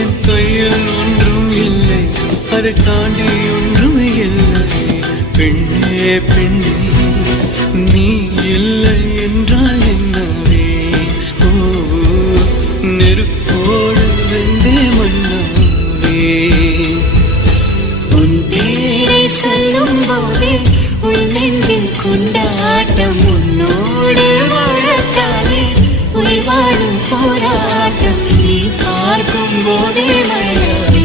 என் கையில் ஒன்றும் இல்லை, அதை தாண்டி ஒன்றுமே இல்லை. பெண்ணே பெண்ணே நீ இல்லை என்றால் என்னவே? ஓ நெருப்போடு வெந்தே மண்ணாவே. உன் பேரை சொல்லும் போதே உன் நெஞ்சில் கொண்டாட்டம். உன்னோடு வாழத்தானே உயிர் வாழும் போராட்டம். நீ பார்க்கும் போதே மழையாவே.